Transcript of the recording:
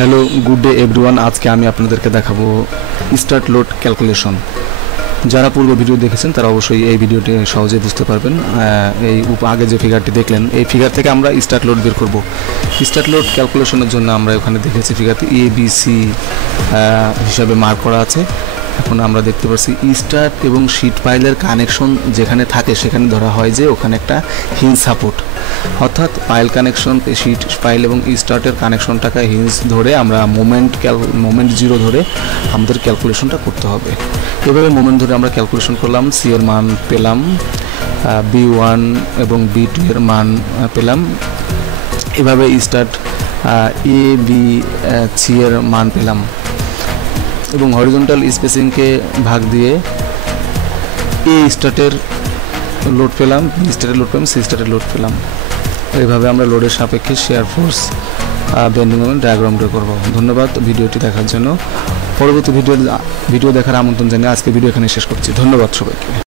Hello good day everyone. আজকে আমি আপনাদেরকে দেখাবো স্টার্ট লোড ক্যালকুলেশন। যারা পূর্ব ভিডিও দেখেছেন তারা অবশ্যই এই ভিডিওটি সহজে বুঝতে পারবেন। এই আগে যে ফিগারটি দেখলেন এই ফিগার থেকে আমরা স্টার্ট লোড বের করব। স্টার্ট লোড ক্যালকুলেশনের জন্য আমরা ওখানে দেখেছি ফিগারটি ABC হিসাবে মার্ক করা আছে। এখন আমরা দেখতে পাচ্ছি স্টার্ট এবং শিট ফাইলের কানেকশন যেখানে থাকে সেখানে ধরা হয় যে ওখানে একটা হিঞ্জ সাপোর্ট, অর্থাৎ ফাইল কানেকশন শিট ফাইল এবং স্টার্টের কানেকশনটাকে হিঞ্জ ধরে আমরা মোমেন্ট জিরো ধরে আমাদের ক্যালকুলেশনটা করতে হবে। এভাবে মোমেন্ট ধরে আমরা ক্যালকুলেশন করলাম, সি এর মান পেলাম, B1 এবং B2 এর মান পেলাম। এভাবে স্টার্ট ABC এর মান পেলাম এবং হরিজন্টাল স্পেসিংকে ভাগ দিয়ে এ স্টার্টের লোড পেলাম, বি স্টার্টের লোড পেলাম, সি স্টার্টের লোড পেলাম। এইভাবে আমরা লোডের সাপেক্ষে share force bending moment diagram draw করব। ধন্যবাদ ভিডিওটি দেখার জন্য। পরবর্তী ভিডিও দেখার আমন্ত্রণ জানিয়ে আজকে ভিডিও এখানে শেষ করছি। ধন্যবাদ সবাইকে।